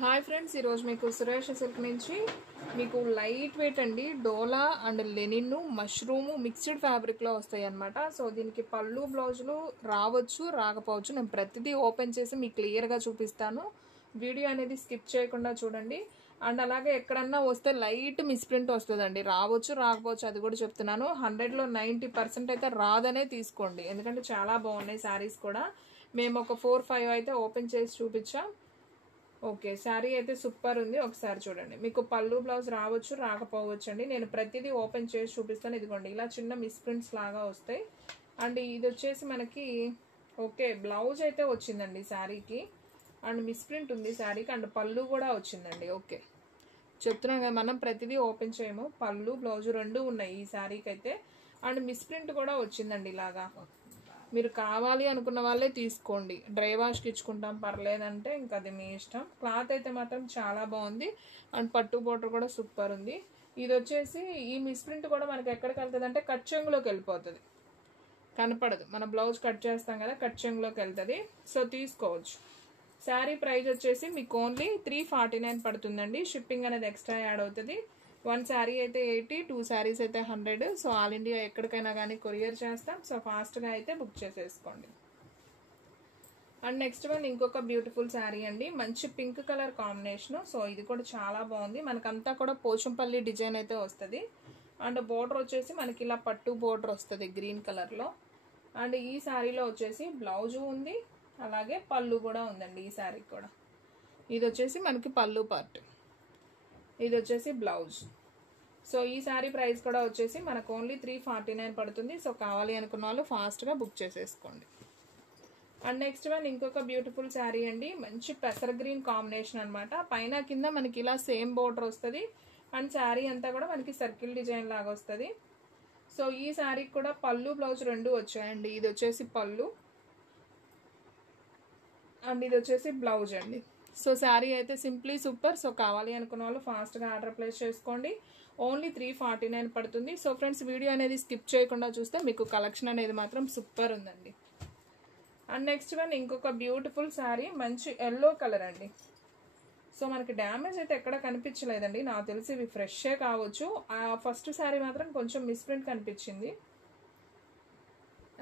Hi friends, ఈరోజు మీకు Suresh silk నుంచి మీకు లైట్ వెయిట్ అండి డోలా అండ్ లెనిన్ మష్రూమ్ మిక్స్డ్ ఫ్యాబ్రిక్లో వస్తాయి అన్నమాట. సో దీనికి పళ్ళు బ్లౌజులు రావచ్చు రాకపోవచ్చు. నేను ప్రతిదీ ఓపెన్ చేసి మీకు క్లియర్గా చూపిస్తాను. వీడియో అనేది స్కిప్ చేయకుండా చూడండి. అండ్ అలాగే ఎక్కడన్నా వస్తే లైట్ మిస్ప్రింట్ వస్తుందండి, రావచ్చు రాకపోవచ్చు, అది కూడా చెప్తున్నాను. 100లో 90% అయితే రాదనే తీసుకోండి, ఎందుకంటే చాలా బాగున్నాయి శారీస్ కూడా. మేము ఒక 4-5 అయితే ఓపెన్ చేసి చూపించాం. ఓకే, శారీ అయితే సూపర్ ఉంది, ఒకసారి చూడండి. మీకు పళ్ళు బ్లౌజ్ రావచ్చు రాకపోవచ్చు అండి, నేను ప్రతిదీ ఓపెన్ చేసి చూపిస్తాను. ఇదిగోండి, ఇలా చిన్న మిస్ప్రింట్స్ లాగా వస్తాయి. అండ్ ఇది వచ్చేసి మనకి ఓకే బ్లౌజ్ అయితే వచ్చిందండి శారీకి, అండ్ మిస్ప్రింట్ ఉంది శారీకి, అండ్ పళ్ళు కూడా వచ్చిందండి. ఓకే, చెప్తున్నాం కదా, మనం ప్రతిదీ ఓపెన్ చేయము. పళ్ళు బ్లౌజ్ రెండు ఉన్నాయి ఈ శారీకి అయితే, అండ్ మిస్ప్రింట్ కూడా వచ్చిందండి. ఇలాగా మీరు కావాలి అనుకున్న వాళ్ళే తీసుకోండి. డ్రై వాష్కి ఇచ్చుకుంటాం పర్లేదంటే ఇంకా అది మీ ఇష్టం. క్లాత్ అయితే మాత్రం చాలా బాగుంది, అండ్ పట్టు బోర్డర్ కూడా సూపర్ ఉంది. ఇది వచ్చేసి ఈ మిస్ప్రింట్ కూడా మనకి ఎక్కడికి వెళ్తుంది అంటే కట్ చెంగులోకి వెళ్ళిపోతుంది, కనపడదు. మన బ్లౌజ్ కట్ చేస్తాం కదా, కట్ చెంగులోకి వెళ్తుంది. సో తీసుకోవచ్చు. శారీ ప్రైస్ వచ్చేసి మీకు ఓన్లీ 349 పడుతుందండి. షిప్పింగ్ అనేది ఎక్స్ట్రా యాడ్ అవుతుంది. 1 శారీ అయితే 80, 2 శారీస్ అయితే 100. సో ఆల్ ఇండియా ఎక్కడికైనా కానీ కొరియర్ చేస్తాం. సో ఫాస్ట్గా అయితే బుక్ చేసేసుకోండి. అండ్ నెక్స్ట్ వన్ ఇంకొక బ్యూటిఫుల్ శారీ అండి, మంచి పింక్ కలర్ కాంబినేషన్. సో ఇది కూడా చాలా బాగుంది. మనకంతా కూడా పోచంపల్లి డిజైన్ అయితే వస్తుంది. అండ్ బోర్డర్ వచ్చేసి మనకి ఇలా పట్టు బోర్డర్ వస్తుంది గ్రీన్ కలర్లో. అండ్ ఈ శారీలో వచ్చేసి బ్లౌజు ఉంది, అలాగే పళ్ళు కూడా ఉందండి ఈ శారీకి కూడా. ఇది వచ్చేసి మనకి పళ్ళు పార్ట్, ఇది వచ్చేసి బ్లౌజ్. సో ఈ శారీ ప్రైస్ కూడా వచ్చేసి మనకు ఓన్లీ 349 పడుతుంది. సో కావాలి అనుకున్న వాళ్ళు ఫాస్ట్గా బుక్ చేసేసుకోండి. అండ్ నెక్స్ట్ వన్ ఇంకొక బ్యూటిఫుల్ శారీ అండి, మంచి పెసర గ్రీన్ కాంబినేషన్ అనమాట. పైన కింద మనకి ఇలా సేమ్ బోర్డర్ వస్తుంది, అండ్ శారీ అంతా కూడా మనకి సర్కిల్ డిజైన్ లాగా వస్తుంది. సో ఈ శారీకి కూడా పళ్ళు బ్లౌజ్ రెండు వచ్చాయండి. ఇది వచ్చేసి పళ్ళు, అండ్ ఇది వచ్చేసి బ్లౌజ్ అండి. సో శారీ అయితే సింప్లీ సూపర్. సో కావాలి అనుకున్న వాళ్ళు ఫాస్ట్గా ఆర్డర్ ప్లేస్ చేసుకోండి. ఓన్లీ 349 పడుతుంది. సో ఫ్రెండ్స్, వీడియో అనేది స్కిప్ చేయకుండా చూస్తే మీకు కలెక్షన్ అనేది మాత్రం సూపర్ ఉందండి. అండ్ నెక్స్ట్ వన్ ఇంకొక బ్యూటిఫుల్ శారీ, మంచి ఎల్లో కలర్ అండి. సో మనకి డ్యామేజ్ అయితే ఎక్కడ కనిపించలేదండి, నాకు తెలిసి ఇవి ఫ్రెషే కావచ్చు. ఆ ఫస్ట్ శారీ మాత్రం కొంచెం మిస్ప్రింట్ కనిపించింది.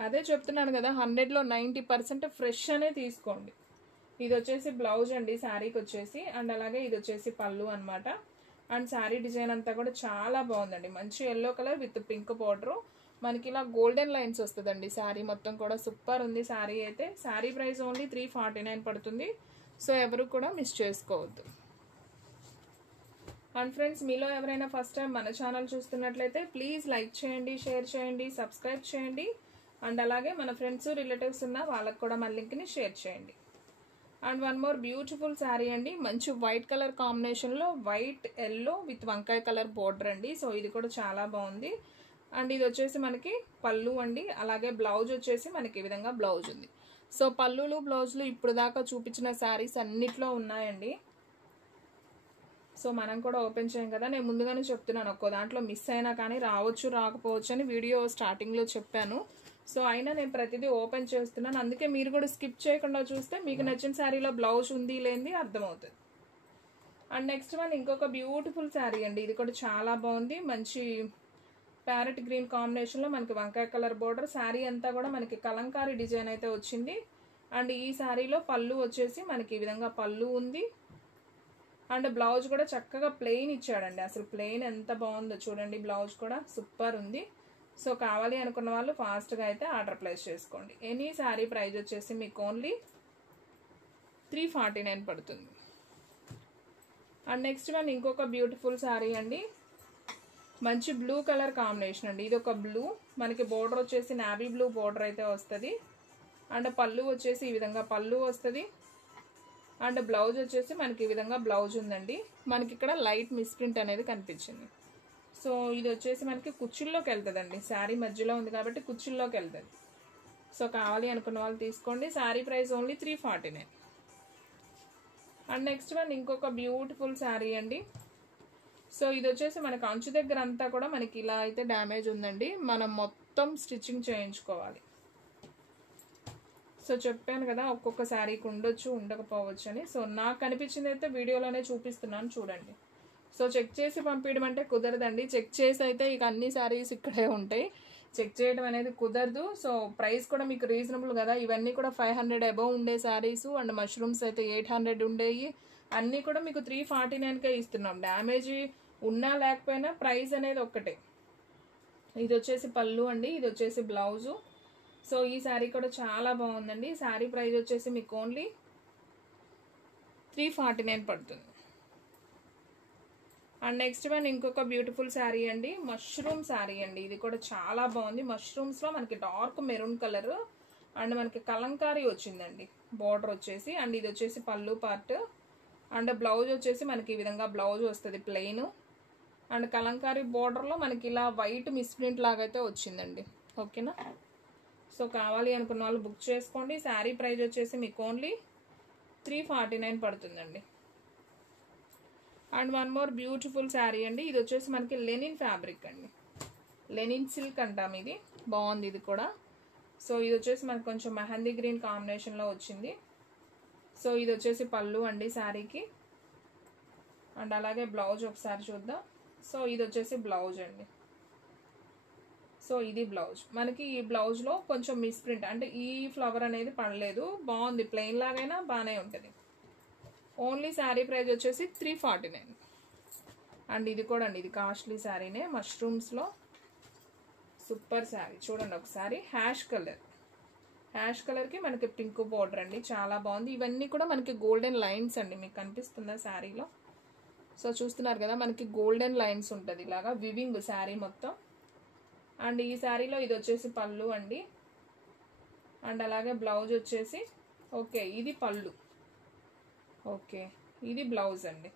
అదే చెప్తున్నాను కదా, 100లో 90% ఫ్రెష్ అనే తీసుకోండి. ఇది వచ్చేసి బ్లౌజ్ అండి శారీకి వచ్చేసి, అండ్ అలాగే ఇది వచ్చేసి పళ్ళు అనమాట. అండ్ శారీ డిజైన్ అంతా కూడా చాలా బాగుందండి, మంచి yellow colour with pink border. మనకి ఇలా గోల్డెన్ లైన్స్ వస్తుందండి శారీ మొత్తం కూడా. సూపర్ ఉంది శారీ అయితే. శారీ ప్రైస్ ఓన్లీ 349 పడుతుంది. సో ఎవరు కూడా మిస్ చేసుకోవద్దు. అండ్ ఫ్రెండ్స్, మీలో ఎవరైనా ఫస్ట్ టైం మన ఛానల్ చూస్తున్నట్లయితే ప్లీజ్ లైక్ చేయండి, షేర్ చేయండి, సబ్స్క్రైబ్ చేయండి. అండ్ అలాగే మన ఫ్రెండ్స్ రిలేటివ్స్ ఉన్న వాళ్ళకు కూడా మన లింక్ని షేర్ చేయండి. And one more beautiful sari అండి, మంచి వైట్ కలర్ కాంబినేషన్లో వైట్ ఎల్లో విత్ వంకాయ కలర్ బోర్డర్ అండి. సో ఇది కూడా చాలా బాగుంది. అండ్ ఇది వచ్చేసి మనకి పళ్ళు అండి, అలాగే బ్లౌజ్ వచ్చేసి మనకి ఈ విధంగా బ్లౌజ్ ఉంది. సో పళ్ళులు బ్లౌజులు ఇప్పుడు దాకా చూపించిన శారీస్ అన్నిట్లో ఉన్నాయండి. సో మనం కూడా ఓపెన్ చేయం కదా, నేను ముందుగానే చెప్తున్నాను, ఒక్కో దాంట్లో మిస్ అయినా కానీ రావచ్చు రాకపోవచ్చు అని వీడియో స్టార్టింగ్లో చెప్పాను. సో అయినా నేను ప్రతిదీ ఓపెన్ చేస్తున్నాను, అందుకే మీరు కూడా స్కిప్ చేయకుండా చూస్తే మీకు నచ్చిన శారీలో బ్లౌజ్ ఉంది లేనిది అర్థమవుతుంది. అండ్ నెక్స్ట్ వన్ ఇంకొక బ్యూటిఫుల్ శారీ అండి, ఇది కూడా చాలా బాగుంది. మంచి ప్యారెట్ గ్రీన్ కాంబినేషన్లో మనకి వంకాయ కలర్ బోర్డర్. శారీ అంతా కూడా మనకి కలంకారీ డిజైన్ అయితే వచ్చింది. అండ్ ఈ శారీలో పళ్ళు వచ్చేసి మనకి ఈ విధంగా పళ్ళు ఉంది, అండ్ బ్లౌజ్ కూడా చక్కగా ప్లెయిన్ ఇచ్చాడండి. అసలు ప్లెయిన్ ఎంత బాగుందో చూడండి, బ్లౌజ్ కూడా సూపర్ ఉంది. సో కావాలి అనుకున్న వాళ్ళు ఫాస్ట్గా అయితే ఆర్డర్ ప్లేస్ చేసుకోండి. ఎనీ శారీ ప్రైస్ వచ్చేసి మీకు ఓన్లీ 349 పడుతుంది. అండ్ నెక్స్ట్ వన్ ఇంకొక బ్యూటిఫుల్ శారీ అండి, మంచి బ్లూ కలర్ కాంబినేషన్ అండి. ఇది ఒక బ్లూ, మనకి బోర్డర్ వచ్చేసి నావీ బ్లూ బోర్డర్ అయితే వస్తుంది. అండ్ పళ్ళు వచ్చేసి ఈ విధంగా పళ్ళు వస్తుంది, అండ్ బ్లౌజ్ వచ్చేసి మనకి ఈ విధంగా బ్లౌజ్ ఉందండి. మనకి ఇక్కడ లైట్ మిస్ప్రింట్ అనేది కనిపించింది. సో ఇది వచ్చేసి మనకి కుచ్చుల్లోకి వెళ్తుందండి, శారీ మధ్యలో ఉంది కాబట్టి కుచ్చుల్లోకి వెళ్తుంది. సో కావాలి అనుకున్న వాళ్ళు తీసుకోండి. Sari price only 349. And next one ఇంకొక బ్యూటిఫుల్ శారీ అండి. సో ఇది వచ్చేసి మనకి అంచు దగ్గర అంతా కూడా మనకి ఇలా అయితే డ్యామేజ్ ఉందండి, మనం మొత్తం స్టిచ్చింగ్ చేయించుకోవాలి. సో చెప్పాను కదా ఒక్కొక్క శారీకి ఉండొచ్చు ఉండకపోవచ్చు అని. సో నాకు అనిపించింది అయితే వీడియోలోనే చూపిస్తున్నాను చూడండి. సో చెక్ చేసి పంపించడం అంటే కుదరదండి. చెక్ చేసి అయితే ఇక అన్ని శారీస్ ఇక్కడే ఉంటాయి, చెక్ చేయడం అనేది కుదరదు. సో ప్రైస్ కూడా మీకు రీజనబుల్ కదా. ఇవన్నీ కూడా 500 అబవ్ ఉండే శారీస్ అండ్ మష్రూమ్స్ అయితే 800 ఉండేవి. అన్నీ కూడా మీకు 349కే ఇస్తున్నాం. డ్యామేజ్ ఉన్నా లేకపోయినా ప్రైస్ అనేది ఒక్కటే. ఇది వచ్చేసి పళ్ళు అండి, ఇది వచ్చేసి బ్లౌజు. సో ఈ శారీ కూడా చాలా బాగుందండి. శారీ ప్రైస్ వచ్చేసి మీకు ఓన్లీ 349 పడుతుంది. అండ్ నెక్స్ట్ వన్ ఇంకొక బ్యూటిఫుల్ శారీ అండి, మష్రూమ్ శారీ అండి. ఇది కూడా చాలా బాగుంది. మష్రూమ్స్లో మనకి డార్క్ మెరూన్ కలర్ అండ్ మనకి కలంకారీ వచ్చిందండి బార్డర్ వచ్చేసి. అండ్ ఇది వచ్చేసి పళ్ళు పార్ట్ అండ్ బ్లౌజ్ వచ్చేసి మనకి ఈ విధంగా బ్లౌజ్ వస్తుంది ప్లెయిన్. అండ్ కలంకారీ బార్డర్లో మనకి ఇలా వైట్ మిస్ప్రింట్ లాగా అయితే వచ్చిందండి. ఓకేనా. సో కావాలి అనుకున్న వాళ్ళు బుక్ చేసుకోండి. శారీ ప్రైస్ వచ్చేసి మీకు ఓన్లీ 349 పడుతుందండి. And one more beautiful sari అండి. ఇది వచ్చేసి మనకి లెనిన్ ఫ్యాబ్రిక్ అండి, లెనిన్ సిల్క్ అంటాం. ఇది బాగుంది ఇది కూడా. సో ఇది వచ్చేసి మనకి కొంచెం మెహందీ గ్రీన్ కాంబినేషన్లో వచ్చింది. సో ఇది వచ్చేసి పళ్ళు అండి శారీకి. అండ్ అలాగే బ్లౌజ్ ఒకసారి చూద్దాం. సో ఇది వచ్చేసి బ్లౌజ్ అండి. సో ఇది బ్లౌజ్. మనకి ఈ బ్లౌజ్లో కొంచెం మిస్ప్రింట్ అంటే ఈ ఫ్లవర్ అనేది పడలేదు, బాగుంది. ప్లెయిన్ లాగైనా బాగానే ఉంటుంది. ఓన్లీ శారీ ప్రైస్ వచ్చేసి 349. అండ్ ఇది కూడా అండి, ఇది కాస్ట్లీ శారీనే, మష్రూమ్స్లో సూపర్ శారీ. చూడండి ఒకసారి, హ్యాష్ కలర్, హ్యాష్ కలర్కి మనకి పింక్ బోర్డర్ అండి, చాలా బాగుంది. ఇవన్నీ కూడా మనకి గోల్డెన్ లైన్స్ అండి, మీకు కనిపిస్తుందా శారీలో. సో చూస్తున్నారు కదా, మనకి గోల్డెన్ లైన్స్ ఉంటుంది ఇలాగా వివింగ్ శారీ మొత్తం. అండ్ ఈ శారీలో ఇది వచ్చేసి పళ్ళు అండి. అండ్ అలాగే బ్లౌజ్ వచ్చేసి ఓకే ఇది పళ్ళు, ఓకే ఇది బ్లౌజ్ అండి,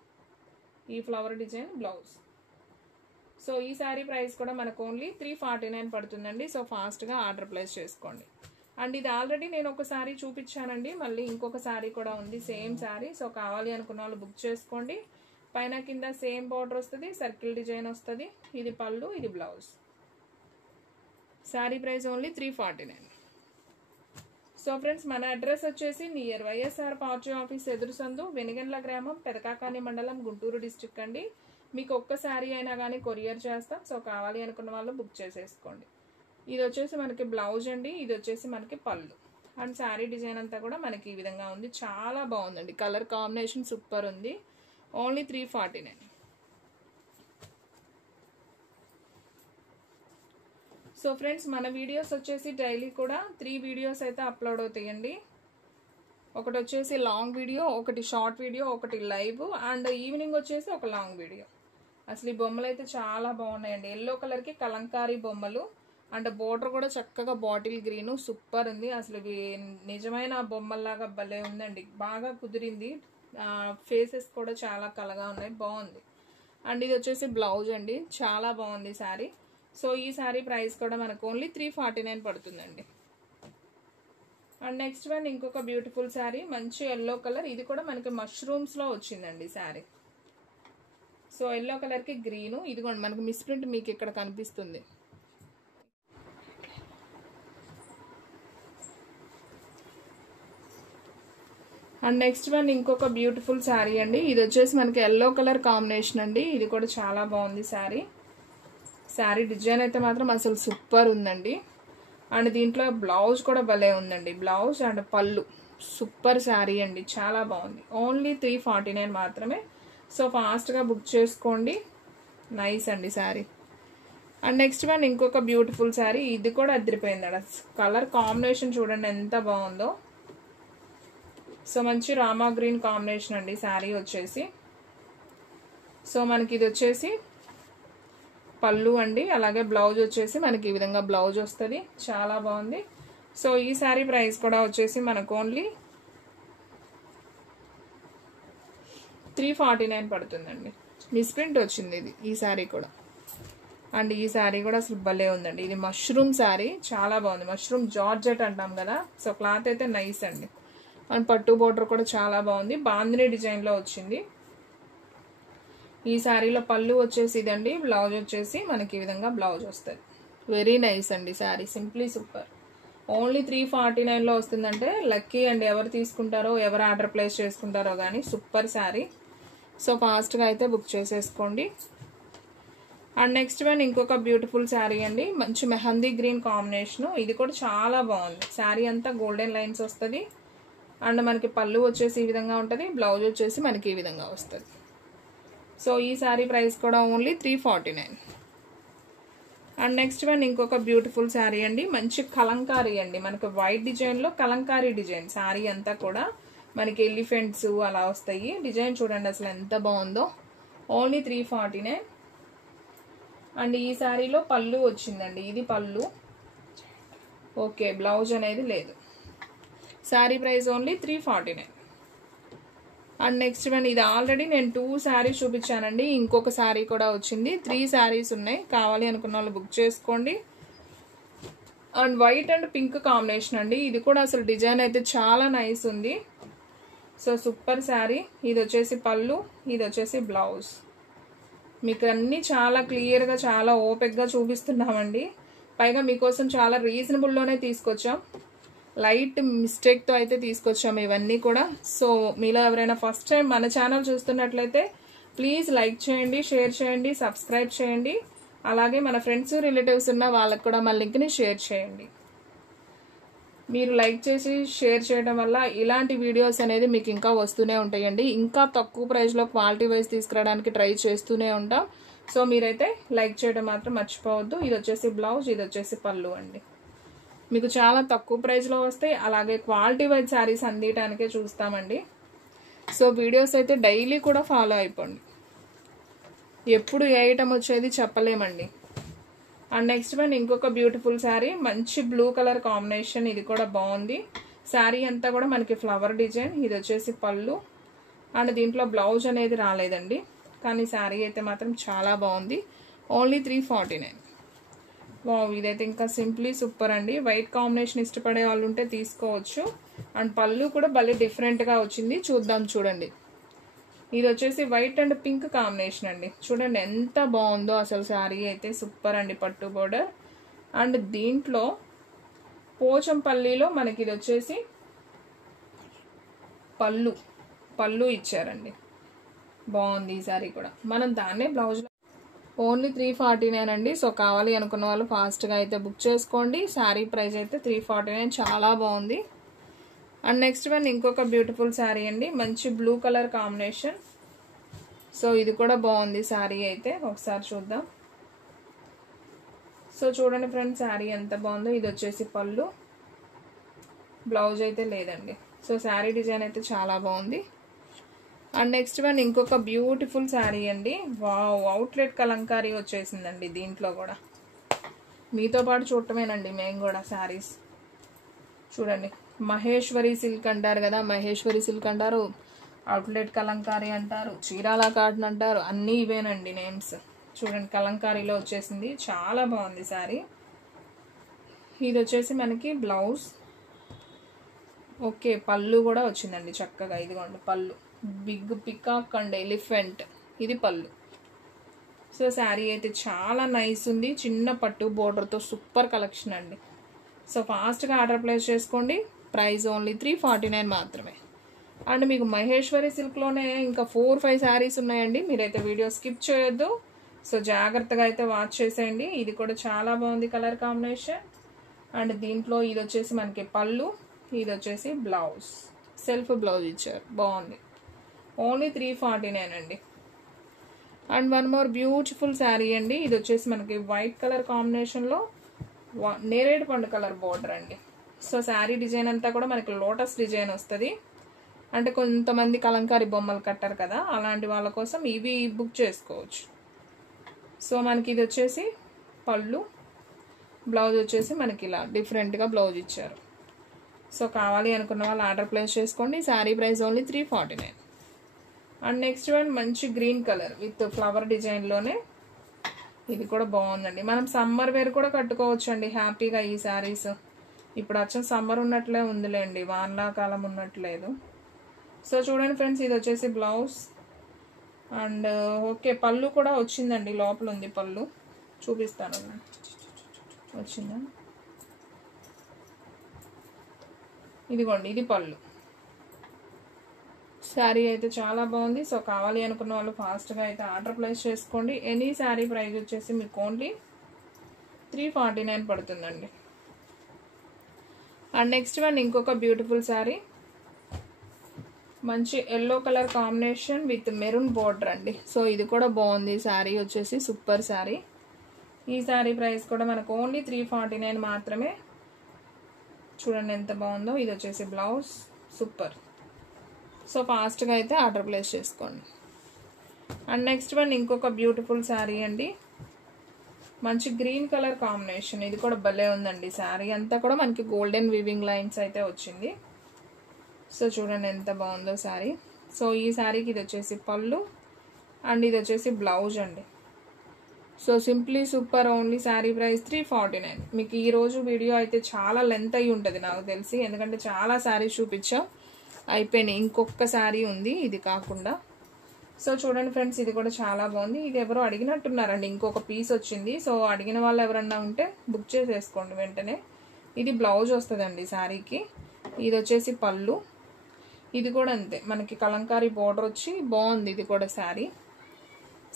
ఈ ఫ్లవర్ డిజైన్ బ్లౌజ్. సో ఈ శారీ ప్రైస్ కూడా మనకు ఓన్లీ 349 పడుతుందండి. సో ఫాస్ట్గా ఆర్డర్ ప్లేస్ చేసుకోండి. అండ్ ఇది ఆల్రెడీ నేను ఒక శారీ చూపించానండి, మళ్ళీ ఇంకొక శారీ కూడా ఉంది సేమ్ శారీ. సో కావాలి అనుకున్న వాళ్ళు బుక్ చేసుకోండి. పైన కింద సేమ్ బార్డర్ వస్తుంది, సర్కిల్ డిజైన్ వస్తుంది. ఇది పళ్ళు, ఇది blouse. Sari price only 349. So friends, మన అడ్రస్ వచ్చేసి నియర్ వైఎస్ఆర్ పార్టీ ఆఫీస్ ఎదురు సందు, వెనిగండ్ల గ్రామం, పెదకాకాని మండలం, గుంటూరు డిస్ట్రిక్ట్ అండి. మీకు ఒక్క శారీ అయినా కానీ కొరియర్ చేస్తాం. సో కావాలి అనుకున్న వాళ్ళు బుక్ చేసేసుకోండి. ఇది వచ్చేసి మనకి బ్లౌజ్ అండి, ఇది వచ్చేసి మనకి పళ్ళు. అండ్ శారీ డిజైన్ అంతా కూడా మనకి ఈ విధంగా ఉంది, చాలా బాగుందండి. కలర్ కాంబినేషన్ సూపర్ ఉంది. ఓన్లీ 349. సో ఫ్రెండ్స్, మన వీడియోస్ వచ్చేసి డైలీ కూడా 3 వీడియోస్ అయితే అప్లోడ్ అవుతాయండి. ఒకటి వచ్చేసి లాంగ్ వీడియో, ఒకటి షార్ట్ వీడియో, ఒకటి లైవ్, అండ్ ఈవినింగ్ వచ్చేసి ఒక లాంగ్ వీడియో. అసలు ఈ బొమ్మలు అయితే చాలా బాగున్నాయండి. ఎల్లో కలర్కి కలంకారీ బొమ్మలు అండ్ బోర్డర్ కూడా చక్కగా బాటిల్ గ్రీన్, సూపర్ ఉంది. అసలు ఇవి నిజమైన బొమ్మల్లాగా భలే ఉందండి, బాగా కుదిరింది. ఫేసెస్ కూడా చాలా కలగా ఉన్నాయి, బాగుంది. అండ్ ఇది వచ్చేసి బ్లౌజ్ అండి, చాలా బాగుంది శారీ. సో ఈ శారీ ప్రైస్ కూడా మనకు ఓన్లీ 349 పడుతుందండి. అండ్ నెక్స్ట్ వన్ ఇంకొక బ్యూటిఫుల్ శారీ, మంచి ఎల్లో కలర్. ఇది కూడా మనకి మష్రూమ్స్లో వచ్చిందండి శారీ. సో ఎల్లో కలర్కి గ్రీను, ఇదిగోండి మనకి మిస్ప్రింట్ మీకు ఇక్కడ కనిపిస్తుంది. అండ్ నెక్స్ట్ వన్ ఇంకొక బ్యూటిఫుల్ శారీ అండి. ఇది వచ్చేసి మనకి ఎల్లో కలర్ కాంబినేషన్ అండి. ఇది కూడా చాలా బాగుంది శారీ. శారీ డిజైన్ అయితే మాత్రం అసలు సూపర్ ఉందండి. అండ్ దీంట్లో బ్లౌజ్ కూడా భలే ఉందండి, బ్లౌజ్ అండ్ పళ్ళు సూపర్ శారీ అండి, చాలా బాగుంది. ఓన్లీ 349 మాత్రమే. సో ఫాస్ట్గా బుక్ చేసుకోండి. నైస్ అండి శారీ. అండ్ నెక్స్ట్ వన్ ఇంకొక బ్యూటిఫుల్ శారీ. ఇది కూడా అదిరిపోయింది, కలర్ కాంబినేషన్ చూడండి ఎంత బాగుందో. సో మంచి రామా గ్రీన్ కాంబినేషన్ అండి శారీ వచ్చేసి. సో మనకి ఇది వచ్చేసి పళ్ళు అండి, అలాగే బ్లౌజ్ వచ్చేసి మనకి ఈ విధంగా బ్లౌజ్ వస్తుంది, చాలా బాగుంది. సో ఈ శారీ ప్రైస్ కూడా వచ్చేసి మనకు ఓన్లీ 349 పడుతుందండి. మిస్ప్రింట్ వచ్చింది ఇది, ఈ శారీ కూడా. అండ్ ఈ శారీ కూడా అసలు భలే ఉందండి. ఇది మష్రూమ్ శారీ, చాలా బాగుంది. మష్రూమ్ జార్జెట్ అంటాం కదా. సో క్లాత్ అయితే నైస్ అండి. అండ్ పట్టు బోర్డర్ కూడా చాలా బాగుంది, బాందిని డిజైన్లో వచ్చింది. ఈ శారీలో పళ్ళు వచ్చేసి ఇదండి, బ్లౌజ్ వచ్చేసి మనకి ఈ విధంగా బ్లౌజ్ వస్తుంది. వెరీ నైస్ అండి శారీ, సింప్లీ సూపర్. ఓన్లీ 349లో వస్తుందంటే లక్కీ అండి. ఎవరు తీసుకుంటారో, ఎవరు ఆర్డర్ ప్లేస్ చేసుకుంటారో కానీ సూపర్ శారీ. సో ఫాస్ట్గా అయితే బుక్ చేసేసుకోండి. అండ్ నెక్స్ట్ వన్ ఇంకొక బ్యూటిఫుల్ శారీ అండి. మంచి మెహందీ గ్రీన్ కాంబినేషను. ఇది కూడా చాలా బాగుంది. శారీ అంతా గోల్డెన్ లైన్స్ వస్తుంది. అండ్ మనకి పళ్ళు వచ్చేసి ఈ విధంగా ఉంటుంది. బ్లౌజ్ వచ్చేసి మనకి ఈ విధంగా వస్తుంది. సో ఈ శారీ ప్రైస్ కూడా ఓన్లీ 349. అండ్ నెక్స్ట్ వన్ ఇంకొక బ్యూటిఫుల్ శారీ అండి. మంచి కలంకారీ అండి. మనకి వైట్ డిజైన్లో కలంకారీ డిజైన్. శారీ అంతా కూడా మనకి ఎలిఫెంట్స్ అలా వస్తాయి. డిజైన్ చూడండి అసలు ఎంత బాగుందో. ఓన్లీ 349. అండ్ ఈ శారీలో పళ్ళు వచ్చిందండి. ఇది పళ్ళు. ఓకే, బ్లౌజ్ అనేది లేదు. Sari price only 349. And next one ఇది ఆల్రెడీ నేను 2 శారీస్ చూపించానండి. ఇంకొక శారీ కూడా వచ్చింది. 3 శారీస్ ఉన్నాయి. కావాలి అనుకున్న వాళ్ళు బుక్ చేసుకోండి. And white and pink combination అండి. ఇది కూడా అసలు డిజైన్ అయితే చాలా నైస్ ఉంది. So super sari. ఇది వచ్చేసి పళ్ళు, ఇది వచ్చేసి బ్లౌజ్. మీకు అన్నీ చాలా క్లియర్గా చాలా ఓపెక్గా చూపిస్తున్నామండి. పైగా మీకోసం చాలా రీజనబుల్లోనే తీసుకొచ్చాం. లైట్ మిస్టేక్తో అయితే తీసుకొచ్చాము ఇవన్నీ కూడా. సో మీలో ఎవరైనా ఫస్ట్ టైం మన ఛానల్ చూస్తున్నట్లయితే ప్లీజ్ లైక్ చేయండి, షేర్ చేయండి, సబ్స్క్రైబ్ చేయండి. అలాగే మన ఫ్రెండ్స్ రిలేటివ్స్ ఉన్న వాళ్ళకి కూడా మన లింక్ని షేర్ చేయండి. మీరు లైక్ చేసి షేర్ చేయడం వల్ల ఇలాంటి వీడియోస్ అనేది మీకు ఇంకా వస్తూనే ఉంటాయండి. ఇంకా తక్కువ ప్రైస్లో క్వాలిటీ వైజ్ తీసుకురావడానికి ట్రై చేస్తూనే ఉంటాం. సో మీరైతే లైక్ చేయడం మాత్రం మర్చిపోవద్దు. ఇది వచ్చేసి బ్లౌజ్, ఇది వచ్చేసి పళ్ళు అండి. మీకు చాలా తక్కువ ప్రైస్లో వస్తాయి. అలాగే క్వాలిటీ వైజ్ శారీస్ అందియడానికే చూస్తామండి. సో వీడియోస్ అయితే డైలీ కూడా ఫాలో అయిపోండి. ఎప్పుడు ఏ ఐటమ్ వచ్చేది చెప్పలేమండి. అండ్ నెక్స్ట్ వన్ ఇంకొక బ్యూటిఫుల్ శారీ. మంచి బ్లూ కలర్ కాంబినేషన్. ఇది కూడా బాగుంది. శారీ అంతా కూడా మనకి ఫ్లవర్ డిజైన్. ఇది వచ్చేసి పళ్ళు. అండ్ దీంట్లో బ్లౌజ్ అనేది రాలేదండి. కానీ శారీ అయితే మాత్రం చాలా బాగుంది. ఓన్లీ 349. వావ్, ఇదైతే ఇంకా సింప్లీ సూపర్ అండి. వైట్ కాంబినేషన్ ఇష్టపడే వాళ్ళు ఉంటే తీసుకోవచ్చు. అండ్ పళ్ళు కూడా భలే డిఫరెంట్గా వచ్చింది. చూద్దాం చూడండి. ఇది వచ్చేసి వైట్ అండ్ పింక్ కాంబినేషన్ అండి. చూడండి ఎంత బాగుందో అసలు. శారీ అయితే సూపర్ అండి. పట్టు బోర్డర్. అండ్ దీంట్లో పోచంపల్లిలో మనకి ఇది వచ్చేసి పళ్ళు ఇచ్చారండి. బాగుంది ఈ శారీ కూడా. మనం దాన్నే బ్లౌజ్ ఓన్లీ 349 అండి. సో కావాలి అనుకున్న వాళ్ళు ఫాస్ట్గా అయితే బుక్ చేసుకోండి. శారీ ప్రైస్ అయితే 349. చాలా బాగుంది. అండ్ నెక్స్ట్ వన్ ఇంకొక బ్యూటిఫుల్ శారీ అండి. మంచి బ్లూ కలర్ కాంబినేషన్. సో ఇది కూడా బాగుంది శారీ అయితే. ఒకసారి చూద్దాం. సో చూడండి ఫ్రెండ్స్, శారీ ఎంత బాగుందో. ఇది వచ్చేసి పళ్ళు, బ్లౌజ్ అయితే లేదండి. సో శారీ డిజైన్ అయితే చాలా బాగుంది. అండ్ నెక్స్ట్ వన్ ఇంకొక బ్యూటిఫుల్ శారీ అండి. వావ్, అవుట్లెట్ కలంకారీ వచ్చేసిందండి. దీంట్లో కూడా మీతో పాటు చూడటమేనండి మేము కూడా శారీస్. చూడండి, మహేశ్వరి సిల్క్ అంటారు కదా, మహేశ్వరి సిల్క్ అంటారు, అవుట్లెట్ కలంకారీ అంటారు, చీరాల కాటన్ అంటారు. అన్నీ ఇవేనండి నేమ్స్. చూడండి కలంకారీలో వచ్చేసింది. చాలా బాగుంది శారీ. ఇది వచ్చేసి మనకి బ్లౌజ్. ఓకే, పళ్ళు కూడా వచ్చిందండి చక్కగా. ఇదిగోండి పళ్ళు, బిగ్ పికాక్ అండ్ ఎలిఫెంట్. ఇది పళ్ళు. సో శారీ అయితే చాలా నైస్ ఉంది. చిన్న పట్టు బోర్డర్తో సూపర్ కలెక్షన్ అండి. సో ఫాస్ట్గా ఆర్డర్ ప్లేస్ చేసుకోండి. ప్రైస్ ఓన్లీ 349 మాత్రమే. అండ్ మీకు మహేశ్వరి సిల్క్లోనే ఇంకా 4-5 శారీస్ ఉన్నాయండి. మీరైతే వీడియో స్కిప్ చేయొద్దు. సో జాగ్రత్తగా అయితే వాచ్ చేసేయండి. ఇది కూడా చాలా బాగుంది కలర్ కాంబినేషన్. అండ్ దీంట్లో ఇది వచ్చేసి మనకి పళ్ళు, ఇది వచ్చేసి బ్లౌజ్. సెల్ఫ్ బ్లౌజ్ ఇచ్చారు. బాగుంది. ఓన్లీ 349 అండి. And one more beautiful sari అండి. ఇది వచ్చేసి మనకి వైట్ కలర్ కాంబినేషన్లో నేరేడు పండు కలర్ బోర్డర్ అండి. సో శారీ డిజైన్ అంతా కూడా మనకి లోటస్ డిజైన్ వస్తుంది. అంటే కొంతమంది కలంకారీ బొమ్మలు కట్టారు కదా, అలాంటి వాళ్ళ కోసం ఇవి బుక్ చేసుకోవచ్చు. సో మనకి ఇది వచ్చేసి పళ్ళు, బ్లౌజ్ వచ్చేసి మనకి ఇలా డిఫరెంట్గా బ్లౌజ్ ఇచ్చారు. సో కావాలి అనుకున్న వాళ్ళు ఆర్డర్ ప్లేస్ చేసుకోండి. Sari price only 349. And next one మంచి గ్రీన్ కలర్ విత్ ఫ్లవర్ డిజైన్లోనే. ఇది కూడా బాగుందండి. మనం సమ్మర్ వేర్ కూడా కట్టుకోవచ్చు అండి హ్యాపీగా ఈ శారీస్. ఇప్పుడు అచ్చం సమ్మర్ ఉన్నట్లే ఉందిలేండి, వానకాలం ఉన్నట్లేదు. సో చూడండి ఫ్రెండ్స్, ఇది వచ్చేసి బ్లౌజ్. అండ్ ఓకే, పళ్ళు కూడా వచ్చిందండి. లోపల ఉంది పళ్ళు, చూపిస్తాను. వచ్చిందా? ఇదిగోండి, ఇది పళ్ళు. శారీ అయితే చాలా బాగుంది. సో కావాలి అనుకున్న వాళ్ళు ఫాస్ట్గా అయితే ఆర్డర్ ప్లేస్ చేసుకోండి. ఎనీ శారీ ప్రైస్ వచ్చేసి మీకు ఓన్లీ 349 పడుతుందండి. అండ్ నెక్స్ట్ వన్ ఇంకొక బ్యూటిఫుల్ శారీ, మంచి yellow colour combination with maroon border అండి. సో ఇది కూడా బాగుంది. శారీ వచ్చేసి సూపర్ శారీ. ఈ శారీ ప్రైస్ కూడా మనకు ఓన్లీ 349 మాత్రమే. చూడండి ఎంత బాగుందో. ఇది వచ్చేసి బ్లౌజ్, సూపర్. సో ఫాస్ట్గా అయితే ఆర్డర్ ప్లేస్ చేసుకోండి. అండ్ నెక్స్ట్ వన్ ఇంకొక బ్యూటిఫుల్ శారీ అండి, మంచి గ్రీన్ కలర్ కాంబినేషన్. ఇది కూడా భలే ఉందండి. శారీ అంతా కూడా మనకి గోల్డెన్ వీవింగ్ లైన్స్ అయితే వచ్చింది. సో చూడండి ఎంత బాగుందో శారీ. సో ఈ శారీకి ఇది వచ్చేసి పళ్ళు అండ్ ఇది వచ్చేసి బ్లౌజ్ అండి. So simply super. Only sari price 349. మీకు ఈరోజు వీడియో అయితే చాలా లెంత్ అయి ఉంటుంది నాకు తెలిసి, ఎందుకంటే చాలా శారీస్ చూపించాం, అయిపోయినాయి. ఇంకొక శారీ ఉంది ఇది కాకుండా. సో చూడండి ఫ్రెండ్స్, ఇది కూడా చాలా బాగుంది. ఇది ఎవరో అడిగినట్టున్నారండి, ఇంకొక పీస్ వచ్చింది. సో అడిగిన వాళ్ళు ఎవరన్నా ఉంటే బుక్ చేసేసుకోండి వెంటనే. ఇది బ్లౌజ్ వస్తుందండి శారీకి. ఇది వచ్చేసి పళ్ళు. ఇది కూడా అంతే, మనకి కలంకారీ బోర్డర్ వచ్చి బాగుంది. ఇది కూడా శారీ.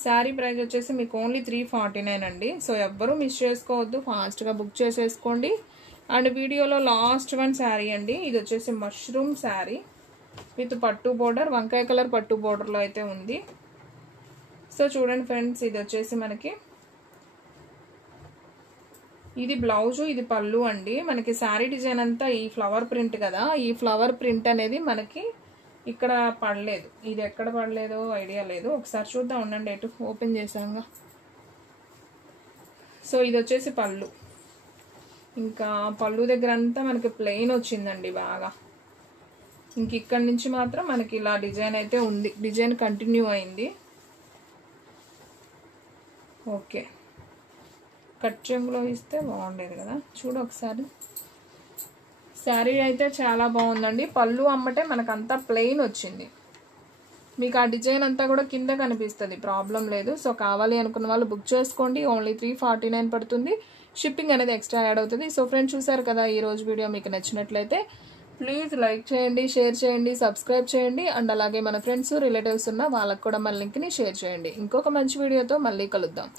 శారీ ప్రైస్ వచ్చేసి మీకు ఓన్లీ 349 అండి. సో ఎవ్వరూ మిస్ చేసుకోవద్దు, ఫాస్ట్గా బుక్ చేసేసుకోండి. అండ్ వీడియోలో లాస్ట్ వన్ శారీ అండి, ఇది వచ్చేసి మష్రూమ్ శారీ విత్ పట్టు బోర్డర్, వంకాయ కలర్ పట్టు బోర్డర్లో అయితే ఉంది. సో చూడండి ఫ్రెండ్స్, ఇది వచ్చేసి మనకి ఇది బ్లౌజు, ఇది పళ్ళు అండి. మనకి శారీ డిజైన్ అంతా ఈ ఫ్లవర్ ప్రింట్ కదా, ఈ ఫ్లవర్ ప్రింట్ అనేది మనకి ఇక్కడ పడలేదు. ఇది ఎక్కడ పడలేదో ఐడియా లేదు, ఒకసారి చూద్దాం ఉండండి. ఎటు ఓపెన్ చేసాంగా. సో ఇది వచ్చేసి పళ్ళు. ఇంకా పళ్ళు దగ్గర అంతా మనకి ప్లెయిన్ వచ్చిందండి బాగా. ఇంక ఇక్కడ నుంచి మాత్రం మనకి ఇలా డిజైన్ అయితే ఉంది, డిజైన్ కంటిన్యూ అయింది. ఓకే, కట్ చెంగులో ఇస్తే బాగుండేది కదా. చూడు ఒకసారి, శారీ అయితే చాలా బాగుందండి. పళ్ళు అమ్మటే మనకంతా ప్లెయిన్ వచ్చింది. మీకు ఆ డిజైన్ అంతా కూడా కింద కనిపిస్తుంది, ప్రాబ్లం లేదు. సో కావాలి అనుకున్న వాళ్ళు బుక్ చేసుకోండి. ఓన్లీ 349 పడుతుంది. షిప్పింగ్ అనేది ఎక్స్ట్రా యాడ్ అవుతుంది. సో ఫ్రెండ్స్ చూసారు కదా, ఈరోజు వీడియో మీకు నచ్చినట్లయితే ప్లీజ్ లైక్ చేయండి, షేర్ చేయండి, సబ్స్క్రైబ్ చేయండి. అండ్ అలాగే మన ఫ్రెండ్స్ రిలేటివ్స్ ఉన్న వాళ్ళకు కూడా మన లింక్ని షేర్ చేయండి. ఇంకొక మంచి వీడియోతో మళ్ళీ కలుద్దాం.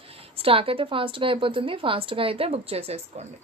స్టాక్ అయితే ఫాస్ట్గా అయిపోతుంది, ఫాస్ట్గా అయితే బుక్ చేసేసుకోండి.